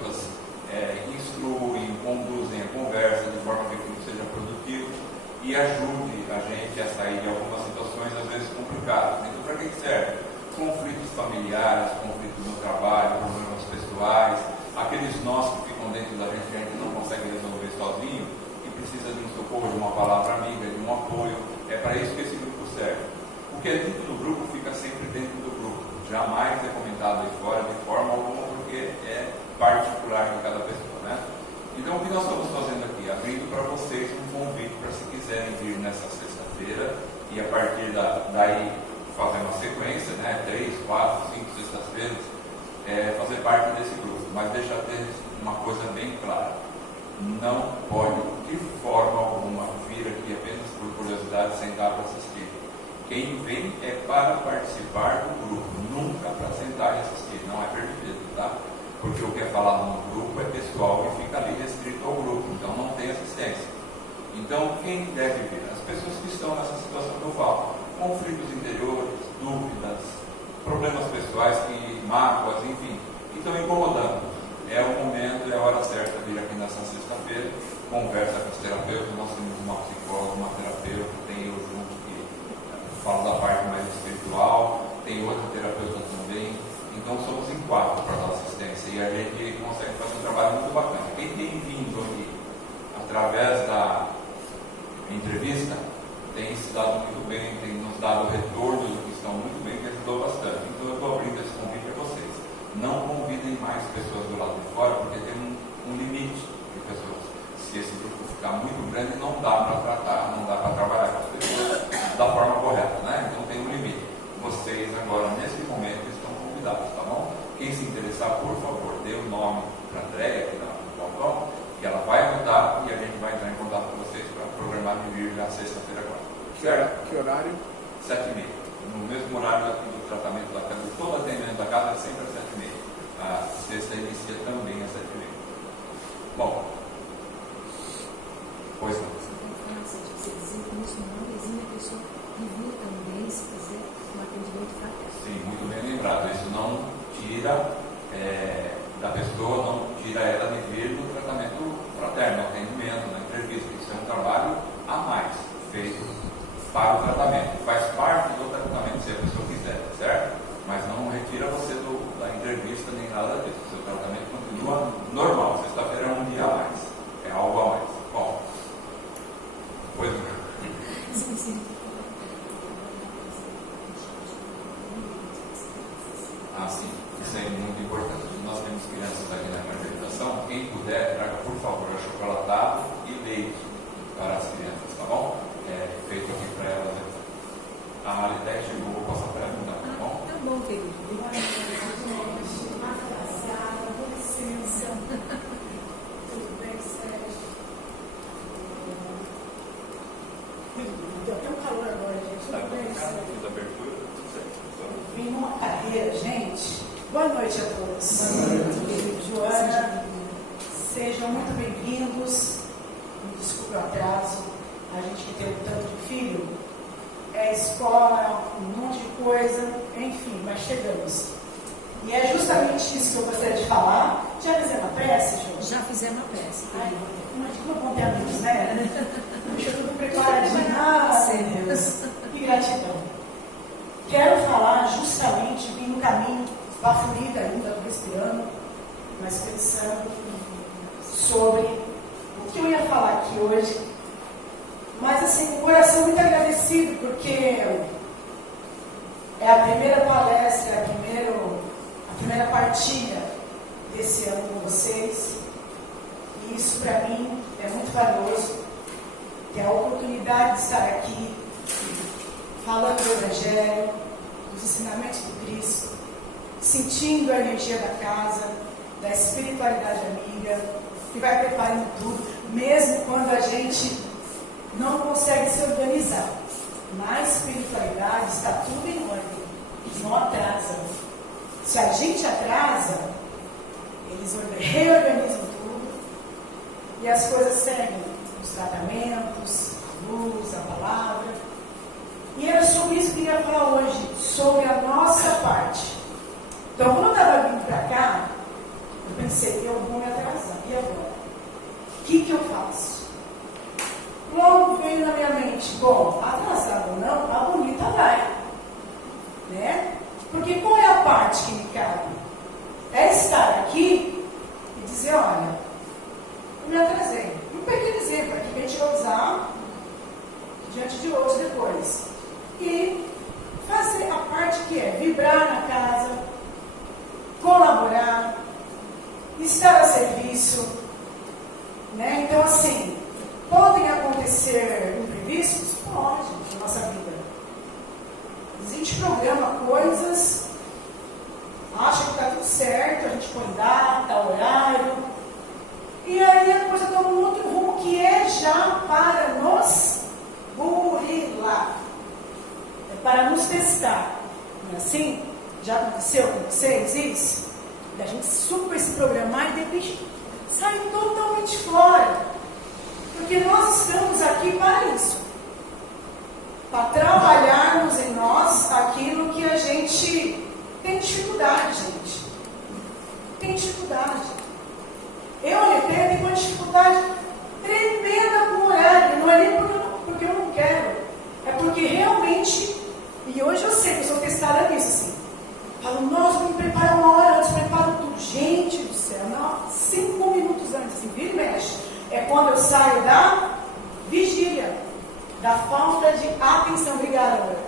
terapeutas instruem, conduzem a conversa de forma que aquilo seja produtivo e ajude a gente a sair de algumas situações às vezes complicadas. Então, para que serve? Conflitos familiares, conflitos no trabalho, problemas pessoais, aqueles nós que ficam dentro da gente que a gente não consegue resolver sozinho e precisa de um socorro, de uma palavra amiga, de um apoio. É para isso que esse grupo serve. O que é dito no grupo fica sempre dentro do grupo, jamais é comentado aí fora de forma alguma, porque é particular de cada pessoa, né? Então, o que nós estamos fazendo aqui? Abrindo para vocês um convite para, se quiserem vir nessa sexta-feira e a partir daí fazer uma sequência, né? 3, 4, 5 sextas-feiras, fazer parte desse grupo. Mas deixar ter uma coisa bem clara: não pode de forma alguma vir aqui apenas por curiosidade, sentar para assistir. Quem vem é para participar do grupo, nunca para sentar e assistir. Não é permitido, tá? Porque o que é falado no grupo é pessoal e fica ali restrito ao grupo, então não tem assistência. Então, quem deve vir? As pessoas que estão nessa situação que eu falo: conflitos interiores, dúvidas, problemas pessoais, mágoas, enfim, que estão incomodando. É o momento, é a hora certa de vir aqui nessa sexta-feira, conversa com os terapeutas. Nós temos uma psicóloga, uma terapeuta, tem eu junto que falo da parte mais espiritual, tem outra terapeuta também. Então somos em 4 para dar assistência e a gente consegue fazer um trabalho muito bacana. Quem tem vindo aqui através da entrevista tem se dado muito bem, tem nos dado retornos que estão muito bem, que ajudou bastante. Então eu estou abrindo esse convite a vocês. Não convidem mais pessoas do lado de fora, porque tem um limite de pessoas. Se esse grupo ficar muito grande, não dá para tratar, não dá para trabalhar com as pessoas da forma correta, né? Então tem um limite. Vocês agora, nesse momento, estão convidados, tá bom? Quem se interessar, por favor, dê o nome para a Andréia aqui no balcão, que ela vai anotar e a gente vai entrar em contato com vocês para programar de vir na sexta-feira agora. Que horário? 7h30. No mesmo horário aqui do tratamento da casa, todo atendimento da casa é sempre às 7h30. A sexta inicia também às 7h30. Bom, pois não. Você dizer que isso não exime a pessoa de vir também, se quiser, um atendimento fraterno. Sim, muito bem lembrado. Isso não tira da pessoa, não tira ela de vir no tratamento fraterno, no atendimento, na entrevista. Isso é um trabalho a mais, feito para o tratamento. Faz parte do tratamento, se a pessoa quiser, certo? Mas não retira você da entrevista nem nada disso. O seu tratamento continua normal. Sexta-feira é um dia a mais. É algo a mais. Bom, pois não. Sim, sim. Ah, sim. Isso é muito importante. Nós temos crianças aqui na reabilitação. Quem puder, traga, por favor, achocolatado e leite para as crianças, tá bom? Feito aqui para elas. A Marité chegou, vou passar para ela, tá bom? Tá bom, querido. Deu até um calor agora, gente. Tudo bem, Sérgio? Fiz a abertura, tudo certo. Vim numa carreira, gente. Boa noite a todos. Boa noite. Joana, sejam muito bem-vindos. Me desculpe o atraso. A gente que tem um tanto de filho, escola, um monte de coisa, enfim, mas chegamos. E é justamente isso que eu gostaria de falar. Já fizemos a peça, Joana? Já fizemos a peça. Ai, como bom ter amigos, né? Deixa tudo preparadinho. Ah, Deus, que gratidão. Quero falar justamente, vim no caminho, bafurida ainda, estou respirando, mas pensando sobre o que eu ia falar aqui hoje. Mas assim, com o coração muito agradecido, porque é a primeira palestra, a primeira partilha desse ano com vocês. E isso para mim é muito valioso, ter a oportunidade de estar aqui falando do Evangelho, dos ensinamentos do Cristo, sentindo a energia da casa, da espiritualidade amiga, que vai preparando tudo, mesmo quando a gente não consegue se organizar. Na espiritualidade está tudo em ordem, não atrasa. Se a gente atrasa, eles reorganizam tudo e as coisas seguem, os tratamentos, a luz, a palavra. E era sobre isso que eu ia falar hoje, sobre a nossa parte. Então, quando eu estava vindo para cá, Eu pensei, eu vou me atrasar. E agora? O que eu faço? Logo veio na minha mente, bom, atrasado ou não, a bonita vai. Né? Porque qual é a parte que me cabe? É estar aqui e dizer, olha, eu me atrasei. Um pequeno exemplo aqui que a gente vai usar diante de outros depois. E fazer a parte que é vibrar na casa, colaborar, estar a serviço. Né? Então, assim, podem acontecer imprevistos? Pode, na nossa vida. A gente programa coisas, acha que está tudo certo, a gente põe data, horário, e aí a coisa toma um outro rumo que é já para nos burilar, é para nos testar. Não é assim? Já aconteceu com vocês isso? Da gente super se programar e de repente sai totalmente fora. Porque nós estamos aqui para isso. Para trabalharmos em nós aquilo que a gente tem dificuldade, gente. Tem dificuldade. Eu, Oliveira, tenho uma dificuldade tremenda com o horário. Não é nem porque eu não quero. É porque realmente, e hoje eu sei que eu sou testada nisso, assim. Falo, nossa, vou me preparar uma hora antes, preparo tudo. Gente do céu, não, 5 minutos antes, assim, vira e mexe. É quando eu saio da vigília, da falta de atenção, obrigada, Laura.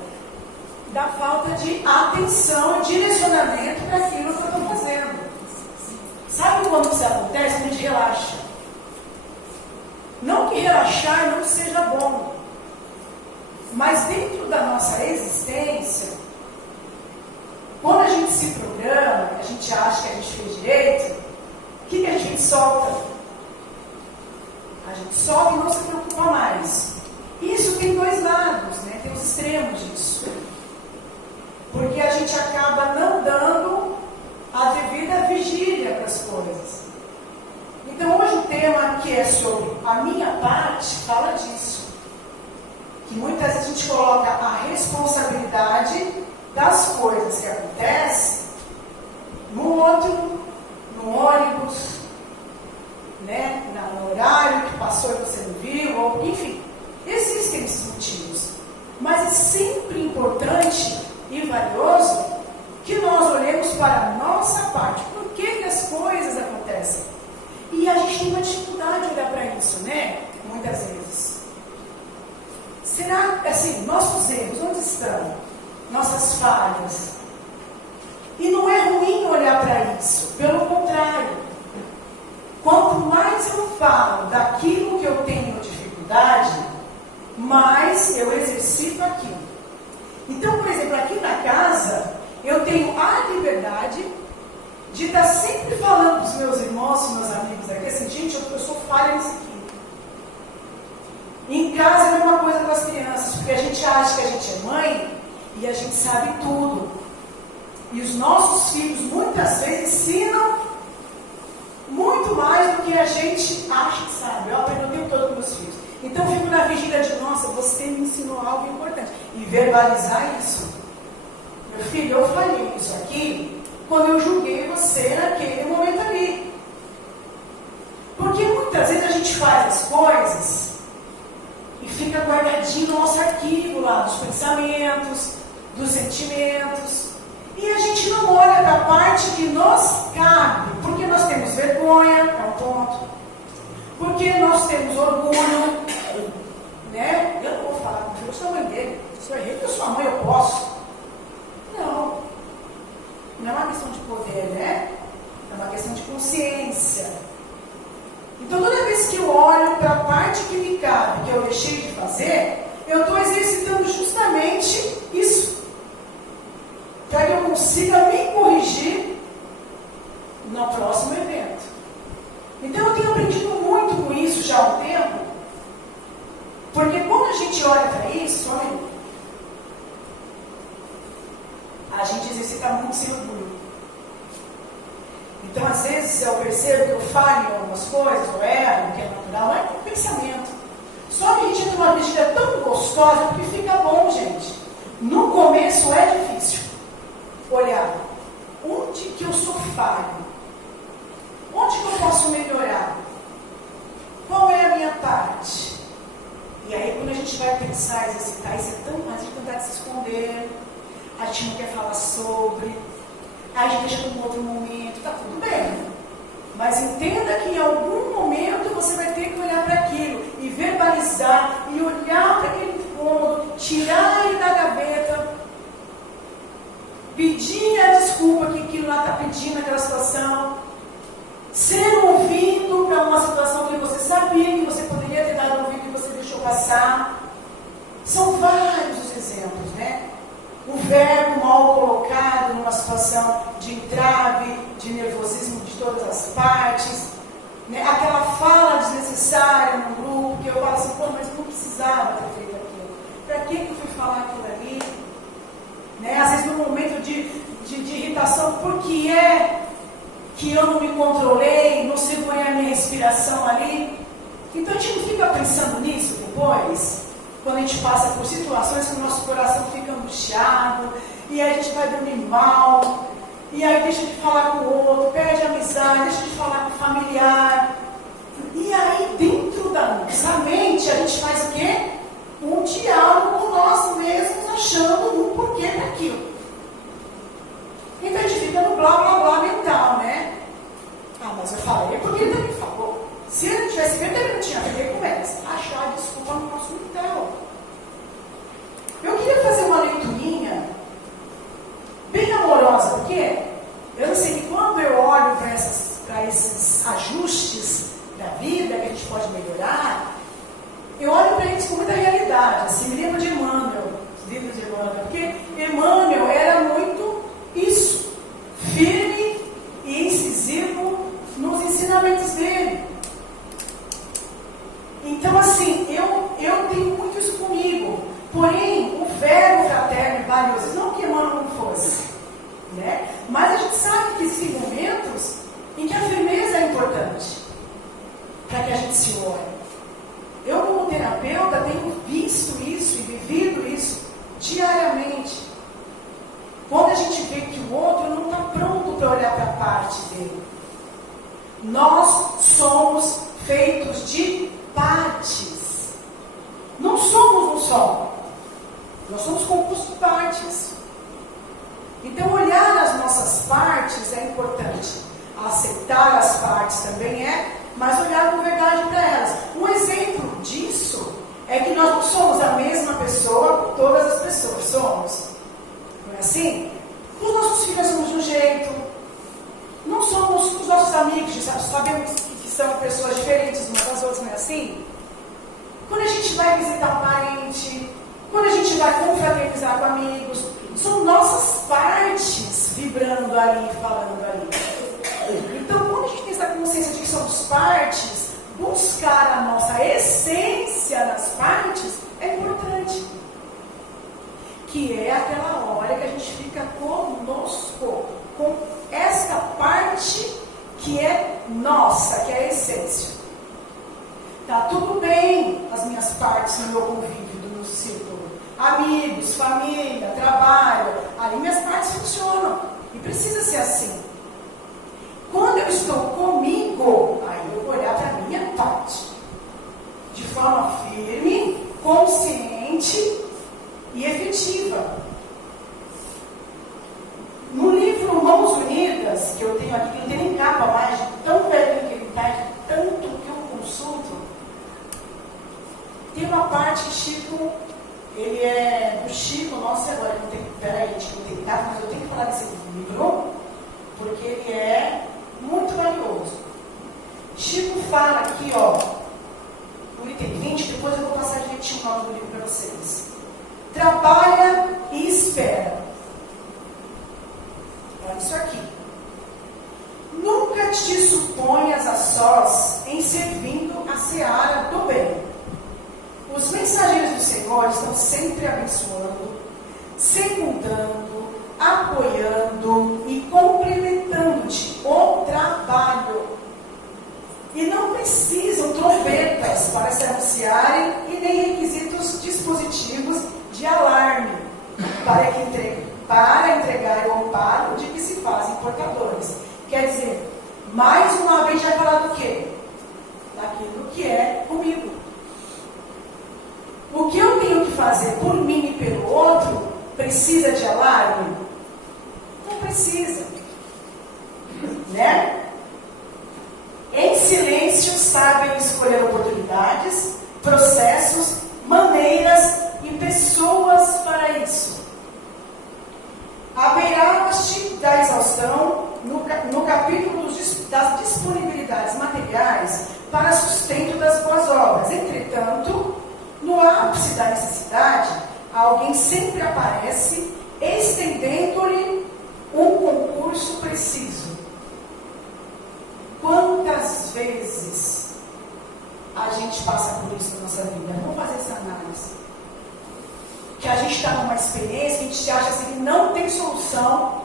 Da falta de atenção e direcionamento para aquilo que eu estou fazendo. Sabe quando isso acontece? Quando a gente relaxa. Não que relaxar não seja bom, mas dentro da nossa existência, quando a gente se programa, a gente acha que a gente fez direito, o que a gente solta? A gente solta e não se preocupa mais. Isso tem dois lados, né? Tem os extremos disso. Porque a gente acaba não dando a devida vigília para as coisas. Então hoje o tema que é sobre a minha parte fala disso. Que muitas vezes a gente coloca a responsabilidade das coisas que acontecem no outro, no ônibus, né? No horário que passou e você não viu, ou, enfim, existem esses motivos. Mas é sempre importante e valioso que nós olhemos para a nossa parte. Por que as coisas acontecem? E a gente tem uma dificuldade de olhar para isso, né? Muitas vezes. Será, assim, nossos erros, onde estão? Nossas falhas. E não é ruim olhar para isso. Pelo contrário. Quanto mais eu falo daquilo que eu tenho dificuldade, mais eu exercito aquilo. Então, por exemplo, aqui na casa, eu tenho a liberdade de estar sempre falando para os meus irmãos e meus amigos aqui, assim, gente, eu sou falha nisso aqui. Em casa é a mesma coisa com as crianças, porque a gente acha que a gente é mãe e a gente sabe tudo. E os nossos filhos muitas vezes ensinam muito mais do que a gente acha que sabe. Eu aprendo o tempo todo com meus filhos. Então eu fico na vigília de, nossa, você me ensinou algo importante. E verbalizar isso. Meu filho, eu falei isso aqui quando eu julguei você naquele momento ali. Porque muitas vezes a gente faz as coisas e fica guardadinho no nosso arquivo lá, dos pensamentos, dos sentimentos. E a gente não olha para a parte que nos cabe, porque nós temos vergonha, é um ponto, porque nós temos orgulho, né? Eu não vou falar com o filho, eu sou a mãe dele, se eu errei, eu sou a mãe, eu posso. Não é uma questão de poder, né? É uma questão de consciência. Então toda vez que eu olho para a parte que me cabe, que eu deixei de fazer, eu estou exercitando justamente isso. Para que eu consiga me corrigir no próximo evento. Então eu tenho aprendido muito com isso já há um tempo, porque quando a gente olha para isso, a gente exercita muito sem orgulho. Então às vezes eu percebo que eu falho em algumas coisas, eu erro, que é natural, é um pensamento. Só que a gente entra numa medida tão gostosa, porque fica bom, gente. No começo é difícil olhar onde que eu sou falho. gente não quer falar sobre, aí a gente deixa para um outro momento, está tudo bem. Mas entenda que em algum momento você vai ter que olhar para aquilo e verbalizar e olhar para aquele incômodo, tirar ele da gaveta, pedir a desculpa que aquilo lá está pedindo, aquela situação, ser ouvido para uma situação que você sabia que você poderia ter dado ouvido e você deixou passar. São vários os exemplos, né? O verbo mal colocado numa situação de entrave, de nervosismo de todas as partes, né? Aquela fala desnecessária no grupo, que eu falo assim, pô, mas não precisava ter feito aquilo. Para que eu fui falar aquilo ali? Né? Às vezes no momento de irritação, por que é que eu não me controlei, não segurei a minha respiração ali? Então a gente não fica pensando nisso depois, quando a gente passa por situações que o nosso coração fica angustiado, e aí a gente vai dormir mal, e aí deixa de falar com o outro, perde a amizade, deixa de falar com o familiar. E aí dentro da nossa mente a gente faz o quê? Um diálogo com nós mesmos, achando um porquê daquilo. Então a gente fica no blá blá blá mental, né? Ah, mas eu falei porque ele também falou. Se ele não tivesse feito, ele não tinha feito. Ele começa a achar desculpa no nosso mental. Eu queria fazer uma leiturinha bem amorosa, porque eu sei que quando eu olho para esses ajustes da vida que a gente pode melhorar, eu olho para eles com muita realidade. Assim, me lembro de Emmanuel, os livros de Emmanuel, porque Emmanuel era muito isso, firme e incisivo nos ensinamentos dele. Então, assim, eu tenho muito isso comigo. Porém, o verbo fraterno e valioso, não que Emmanuel não fosse, né? Mas a gente sabe que existem momentos em que a firmeza é importante para que a gente se olhe. Eu, como terapeuta, tenho visto isso e vivido isso diariamente. Quando a gente vê que o outro não está pronto para olhar para a parte dele. Nós somos feitos de partes. Não somos um só. Nós somos compostos de partes. Então, olhar as nossas partes é importante. Aceitar as partes também é, mas olhar com verdade para elas. Um exemplo disso é que nós não somos a mesma pessoa, todas as pessoas somos. Não é assim? Com os nossos filhos somos de um jeito. Não somos com os nossos amigos, sabemos que são pessoas diferentes umas das outras, não é assim? Quando a gente vai visitar um parente, quando a gente vai confraternizar com amigos, são nossas partes vibrando ali, falando ali. Então, quando a gente tem essa consciência de que somos partes, buscar a nossa essência nas partes é importante. Que é aquela hora que a gente fica conosco, com esta parte que é nossa, que é a essência. Tá tudo bem as minhas partes no meu convívio, do meu círculo. Amigos, família, trabalho, ali minhas partes funcionam. E precisa ser assim. Quando eu estou comigo, aí eu vou olhar para a minha parte. De forma firme, consciente e efetiva. No livro Mãos Unidas, que eu tenho aqui, que não tem nem capa mais, de tão velho que ele está, de tanto que eu consulto, tem uma parte que Chico, ele é do Chico, nossa, agora não tem, peraí, Chico, não tem capa, mas eu tenho que falar desse livro, porque ele é muito valioso. Chico fala aqui, ó, no item 20, depois eu vou passar direitinho o nome do livro para vocês. Trabalha e espera. Olha isso aqui. Nunca te suponhas a sós em servindo a seara do bem. Os mensageiros do Senhor estão sempre abençoando, secundando, apoiando e complementando-te o trabalho. E não precisam trombetas para se anunciarem e nem requisitos dispositivos de alarme para entregar o amparo de que se fazem portadores. Quer dizer, mais uma vez já falar do quê? Daquilo que é comigo. O que eu tenho que fazer por mim e pelo outro Precisa de alarme? Não precisa. Né? Em silêncio sabem escolher oportunidades, processos, maneiras e pessoas para isso. Abeiraste da exaustão no capítulo das disponibilidades materiais para sustento das boas obras. Entretanto, no ápice da necessidade, alguém sempre aparece estendendo-lhe um concurso preciso. Quantas vezes a gente passa por isso na nossa vida? Vamos fazer essa análise. Que a gente está numa experiência que a gente acha assim que não tem solução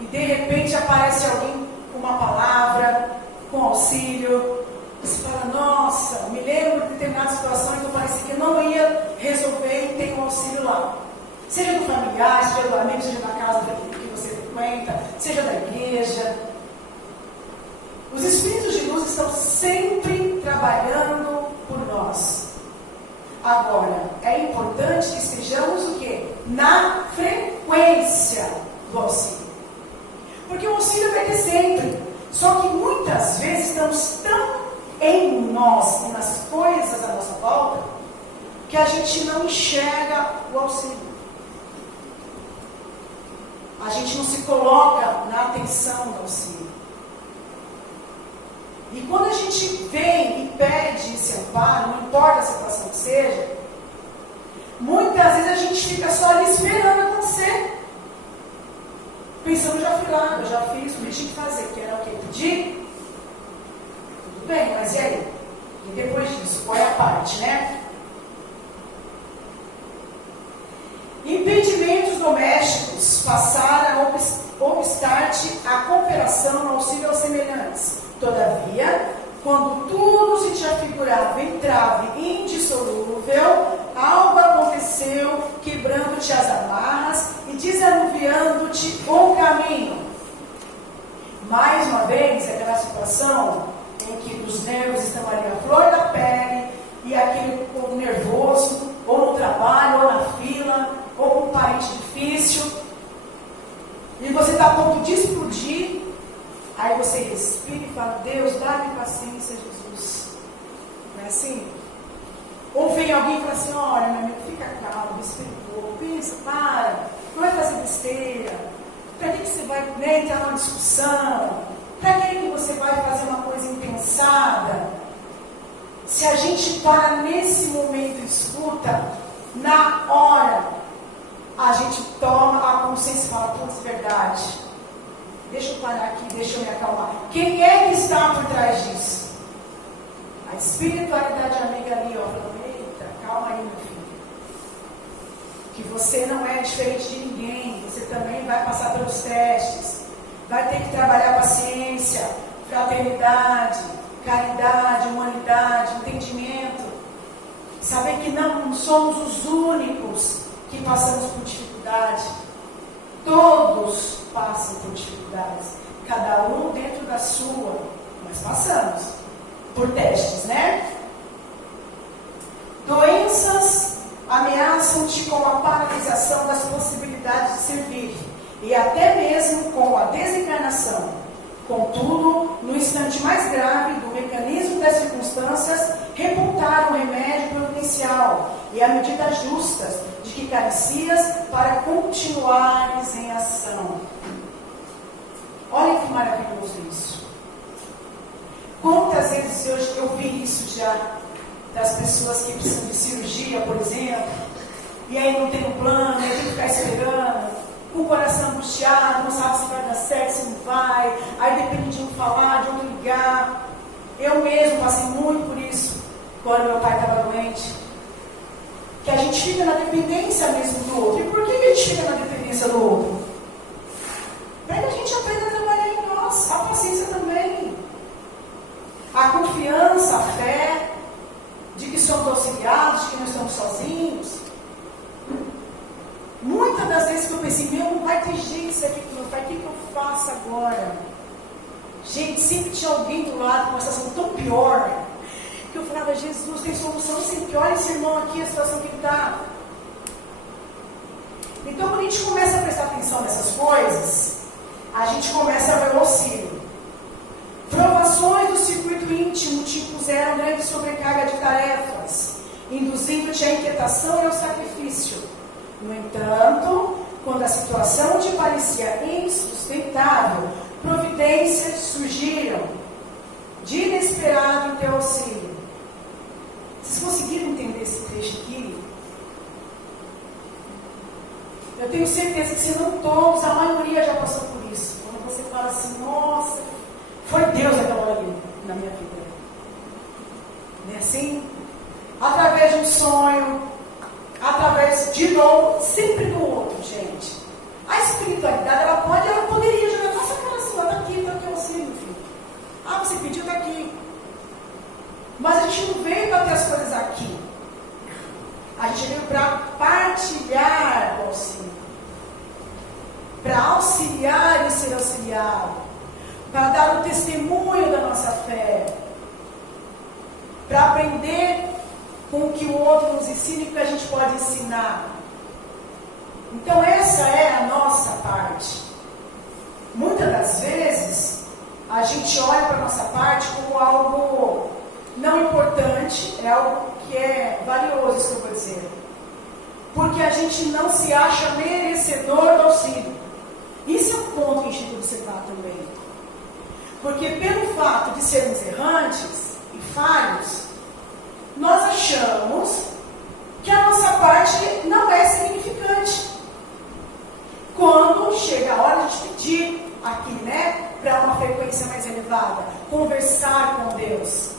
e de repente aparece alguém com uma palavra, com auxílio. Você fala, nossa, me lembro de determinadas situações que eu parecia que não ia resolver e tem um auxílio lá. Seja do familiar, seja do amigo, seja da casa que você frequenta, seja da igreja. Os Espíritos de Luz estão sempre trabalhando por nós. Agora, é importante que estejamos o quê? Na frequência do auxílio. Porque o auxílio vai ter sempre. Só que muitas vezes estamos tão em nós e nas coisas à nossa volta que a gente não enxerga o auxílio. A gente não se coloca na atenção do auxílio. E quando a gente vem e pede esse amparo, não importa a situação que seja, muitas vezes a gente fica só ali esperando acontecer. Pensando, já fui lá, eu já fiz o que tinha que fazer, que era o quê? Pedir? Tudo bem, mas e aí? E depois disso, qual é a parte, né? Impedimentos domésticos passaram a obstar-te a cooperação no auxílio aos semelhantes. Todavia, quando tudo se te afigurava entrave indissolúvel, algo aconteceu, quebrando-te as amarras e desanuviando-te o caminho. Mais uma vez, aquela situação em que os nervos estão ali à flor da pele e aquele povo nervoso, ou no trabalho, ou na fila, ou com um parente difícil, e você está a ponto de explodir. Aí você respira e fala, Deus, dá-me paciência, Jesus. Não é assim? Ou vem alguém e fala assim, olha, meu amigo, fica calmo, respira um pouco, pensa, não vai fazer besteira. Para que você vai entrar numa discussão? Para que você vai fazer uma coisa impensada? Se a gente para nesse momento e escuta, na hora, a gente toma a consciência e fala, putz, verdade. Deixa eu parar aqui, deixa eu me acalmar. Quem é que está por trás disso? A espiritualidade amiga ali, ó, falando, eita, calma aí, meu filho. Que você não é diferente de ninguém, você também vai passar pelos testes, vai ter que trabalhar paciência, fraternidade, caridade, humanidade, entendimento. Saber que não somos os únicos que passamos por dificuldade. Todos passam por dificuldades, cada um dentro da sua, mas passamos por testes, né? Doenças ameaçam-te com a paralisação das possibilidades de servir e até mesmo com a desencarnação. Contudo, no instante mais grave do mecanismo das circunstâncias, repontar o remédio providencial e a medidas justas de que carecias para continuares em ação. Olha que maravilhoso isso. Quantas vezes eu vi isso já, das pessoas que precisam de cirurgia, por exemplo, e aí não tem um plano, aí tem que ficar esperando, com o coração angustiado, não sabe se vai dar certo, se não vai, aí depende de um falar, de outro ligar. Eu mesmo passei muito por isso, quando meu pai estava doente. Que a gente fica na dependência mesmo do outro. E por que a gente fica na dependência do outro? Para que a gente aprenda a trabalhar em nós, a paciência também. A confiança, a fé, de que somos auxiliados, de que não estamos sozinhos. Muitas das vezes que eu pensei, não vai ter jeito isso aqui com meu pai, o que eu faço agora? Gente, sempre tinha alguém do lado com uma situação tão pior, que eu falava, Jesus, tem solução sempre, olha esse irmão aqui, a situação que ele está. Então, quando a gente começa a prestar atenção nessas coisas, a gente começa a ver o auxílio. Provações do circuito íntimo te impuseram grande sobrecarga de tarefas, induzindo-te à inquietação e ao sacrifício. No entanto, quando a situação te parecia insustentável, providências surgiram de inesperado em teu auxílio. Vocês conseguiram entender esse trecho aqui? Eu tenho certeza que se não todos, a maioria já passou por isso. Quando você fala assim, nossa, foi Deus aquela hora ali na minha vida. Não é assim? Através de um sonho, através de novo, sempre do outro, gente. A espiritualidade, ela poderia jogar nossa cara assim, ó, tá aqui o auxílio, filho. Ah, você pediu, tá aqui. Mas a gente não veio para ter as coisas aqui. A gente veio para partilhar o auxílio. Para auxiliar e ser auxiliado. Para dar o testemunho da nossa fé. Para aprender com o que o outro nos ensina e o que a gente pode ensinar. Então essa é a nossa parte. Muitas das vezes, a gente olha para a nossa parte como algo não importante, é algo que é valioso, isso que eu vou dizer. Porque a gente não se acha merecedor do auxílio. Isso é um ponto que a gente tem que observar também. Porque pelo fato de sermos errantes e falhos, nós achamos que a nossa parte não é significante. Quando chega a hora de a gente pedir aqui, né, para uma frequência mais elevada, conversar com Deus,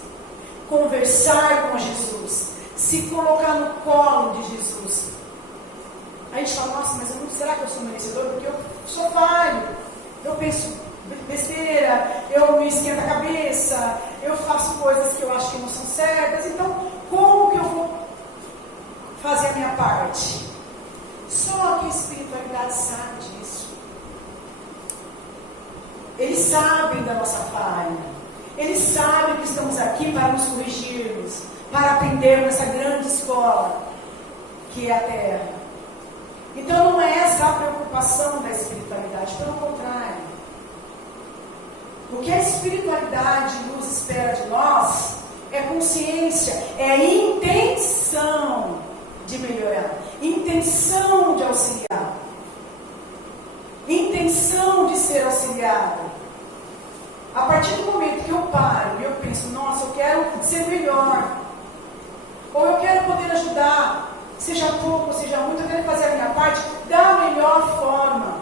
conversar com Jesus, se colocar no colo de Jesus. A gente fala, nossa, mas será que eu sou merecedor? Porque eu sou falho, eu penso besteira, eu me esquento a cabeça, eu faço coisas que eu acho que não são certas, então como que eu vou fazer a minha parte? Só que a espiritualidade sabe disso. Eles sabem da nossa falha. Eles sabem que estamos aqui para nos corrigirmos, para aprendermos essa grande escola que é a Terra. Então não é essa a preocupação da espiritualidade, pelo contrário. O que a espiritualidade nos espera de nós é consciência, é intenção de melhorar, intenção de auxiliar, intenção de ser auxiliado. A partir do momento que eu paro e eu penso, nossa, eu quero ser melhor, ou eu quero poder ajudar, seja pouco, seja muito, eu quero fazer a minha parte da melhor forma.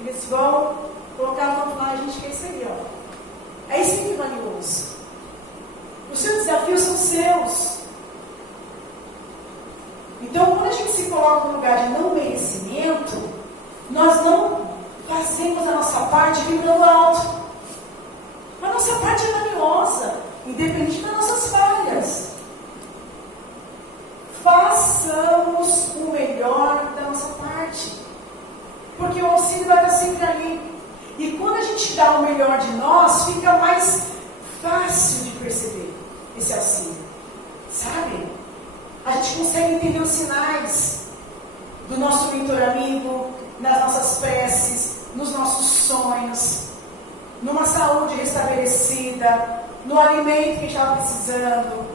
Eles vão colocar no final, a gente quer isso aí, ó. É isso que é valioso. Os seus desafios são seus. Então, quando a gente se coloca no lugar de não merecimento, nós não fazemos a nossa parte vibrando alto. A nossa parte é valiosa, independente das nossas falhas. Façamos o melhor da nossa parte, porque o auxílio vai estar sempre ali. E quando a gente dá o melhor de nós, fica mais fácil de perceber esse auxílio, sabe? A gente consegue entender os sinais do nosso mentor amigo, nas nossas preces, nos nossos sonhos, numa saúde restabelecida, no alimento que a gente estava precisando,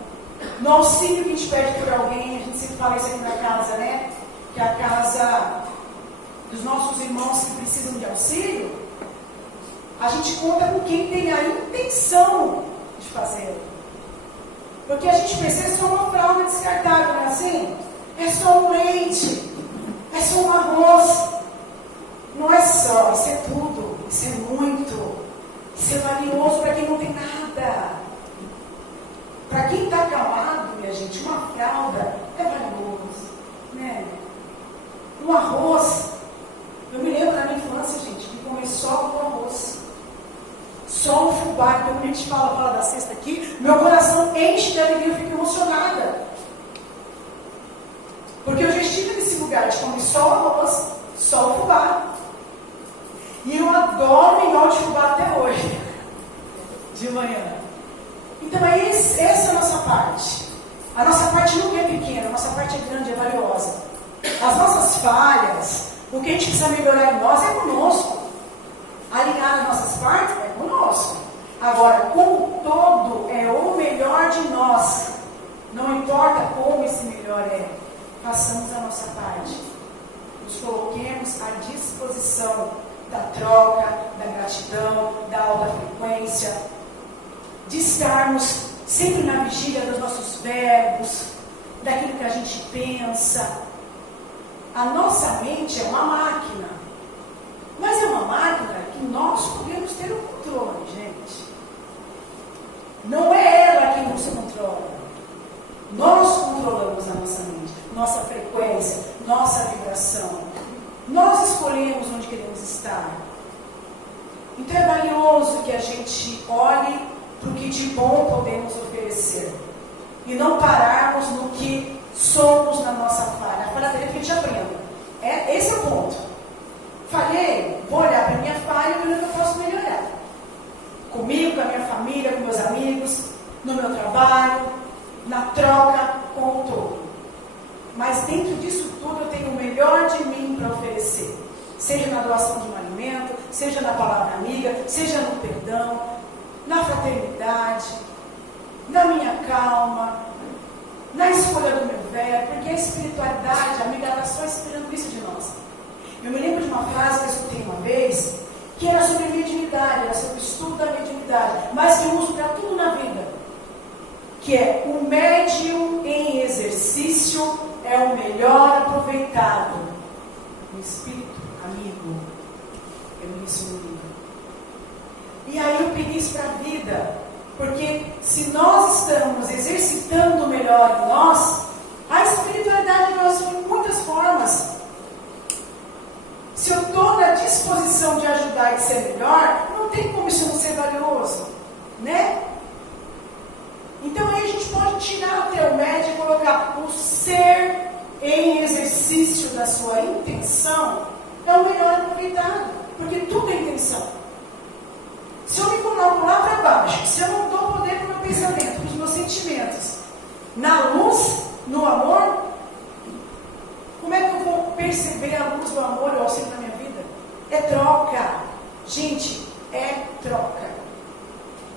no auxílio que a gente pede por alguém. A gente sempre fala isso aqui na casa, né? Que é a casa dos nossos irmãos que precisam de auxílio. A gente conta com quem tem a intenção de fazer. Porque a gente pensa, é só uma fralda descartável, não é assim? É só um leite, é só um arroz. Não é só, isso é tudo, isso é muito. Isso é valioso para quem não tem nada. Para quem está calado, minha gente, uma fralda é valioso, né? Um arroz. Eu me lembro da minha infância, gente, de comer só o arroz. Só o fubá. Então, quando a gente fala da cesta aqui, meu coração enche de alegria, eu fico emocionada. Porque eu já estive nesse lugar de comer só o arroz, só o fubá. E eu adoro mingau de fubá até hoje, de manhã. Então, essa é a nossa parte. A nossa parte nunca é pequena, a nossa parte é grande, é valiosa. As nossas falhas, o que a gente precisa melhorar em nós é conosco. Alinhar as nossas partes é conosco. Agora, como todo é o melhor de nós, não importa como esse melhor é, façamos a nossa parte. Nos coloquemos à disposição da troca, da gratidão, da alta frequência, de estarmos sempre na vigília dos nossos verbos, daquilo que a gente pensa. A nossa mente é uma máquina, mas é uma máquina que nós podemos ter o controle, gente. Não é ela que nos controla. Nós controlamos a nossa mente, nossa frequência, nossa vibração. Nós escolhemos onde queremos estar. Então é valioso que a gente olhe para o que de bom podemos oferecer. E não pararmos no que somos na nossa falha. A falha dele é que a gente aprenda. Esse é o ponto. Falhei, vou olhar para a minha falha e ver o que eu posso melhorar. Comigo, com a minha família, com meus amigos, no meu trabalho, na troca com o todo. Mas dentro disso tudo eu tenho o melhor de mim para oferecer. Seja na doação de um alimento, seja na palavra amiga, seja no perdão, na fraternidade, na minha calma, na escolha do meu verbo, porque a espiritualidade, amiga, ela está só esperando isso de nós. Eu me lembro de uma frase que eu escutei uma vez, que era sobre mediunidade, era sobre o estudo da mediunidade, mas que eu uso para tudo na vida, que é: o médium em exercício é o melhor aproveitado. O espírito amigo, eu li isso no livro. E aí eu peguei isso para a vida, porque se nós estamos exercitando o melhor em nós, a espiritualidade nós tem muitas formas. Se eu estou na disposição de ajudar e de ser melhor, não tem como isso não ser valioso, né? Então aí a gente pode tirar até o médio e colocar o ser em exercício da sua intenção é o melhor aproveitado, porque tudo é intenção. Se eu me coloco lá para baixo, se eu não dou poder para o meu pensamento, para os meus sentimentos, na luz, no amor, como é que eu vou perceber a luz, o amor e o auxílio na minha vida? É troca. Gente, é troca.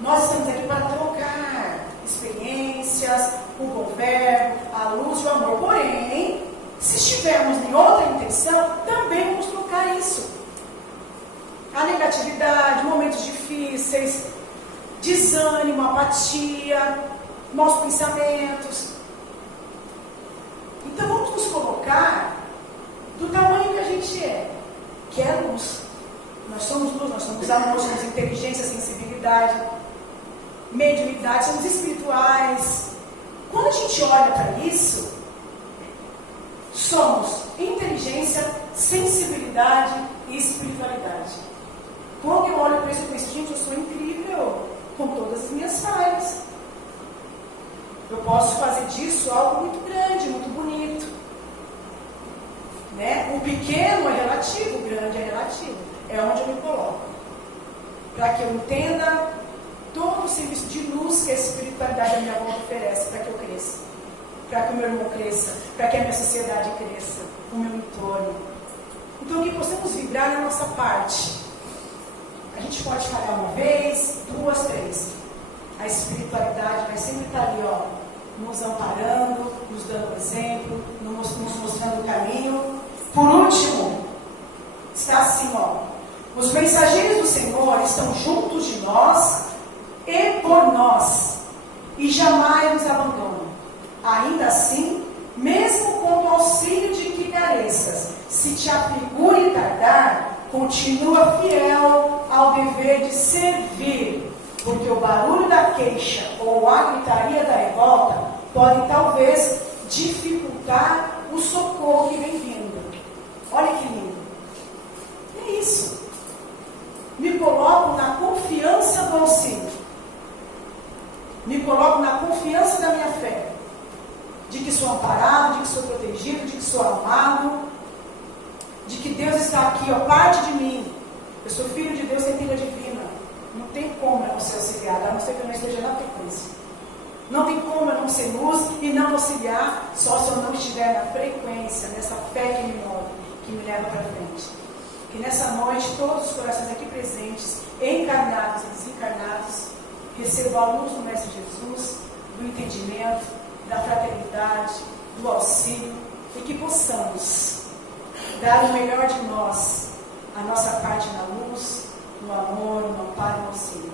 Nós estamos aqui para trocar experiências, o bom verbo, a luz e o amor. Porém, se estivermos em outra intenção, também vamos trocar isso. A negatividade, momentos difíceis, desânimo, apatia, maus pensamentos. Então vamos nos colocar do tamanho que a gente é, que é luz. Nós somos luz, nós somos amor, somos inteligência, sensibilidade, mediunidade, somos espirituais. Quando a gente olha para isso, somos inteligência, sensibilidade e espiritualidade. Quando eu olho para isso, eu penso: gente, eu sou incrível com todas as minhas falhas. Eu posso fazer disso algo muito grande, muito bonito. Né? O pequeno é relativo, o grande é relativo. É onde eu me coloco. Para que eu entenda todo o serviço de luz que a espiritualidade da minha volta oferece para que eu cresça. Para que o meu irmão cresça, para que a minha sociedade cresça, o meu entorno. Então que possamos vibrar na nossa parte. A gente pode falhar uma vez, duas, três. A espiritualidade vai sempre estar ali, ó, nos amparando, nos dando exemplo, nos mostrando o caminho. Por último, está assim, ó: os mensageiros do Senhor estão juntos de nós e por nós, e jamais nos abandonam. Ainda assim, mesmo com o auxílio de que careças, se te afigura e tardar, continua fiel ao dever de servir, porque o barulho da queixa ou a gritaria da revolta pode talvez dificultar o socorro que vem vindo. Olha que lindo. É isso. Me coloco na confiança do auxílio. Me coloco na confiança da minha fé. De que sou amparado, de que sou protegido, de que sou amado, de que Deus está aqui, ó, parte de mim. Eu sou filho de Deus, tem filha divina. Não tem como eu não ser auxiliado, a não ser que eu não esteja na frequência. Não tem como eu não ser luz e não auxiliar, só se eu não estiver na frequência, nessa fé que me move, que me leva para frente. Que nessa noite, todos os corações aqui presentes, encarnados e desencarnados, recebam a luz do Mestre Jesus, do entendimento, da fraternidade, do auxílio, e que possamos dar o melhor de nós, a nossa parte na luz, no amor, no amparo e no auxílio.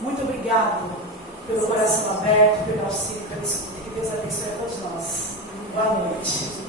Muito obrigado pelo coração aberto, pelo auxílio, pela escuta. Que Deus abençoe a todos nós. Boa noite.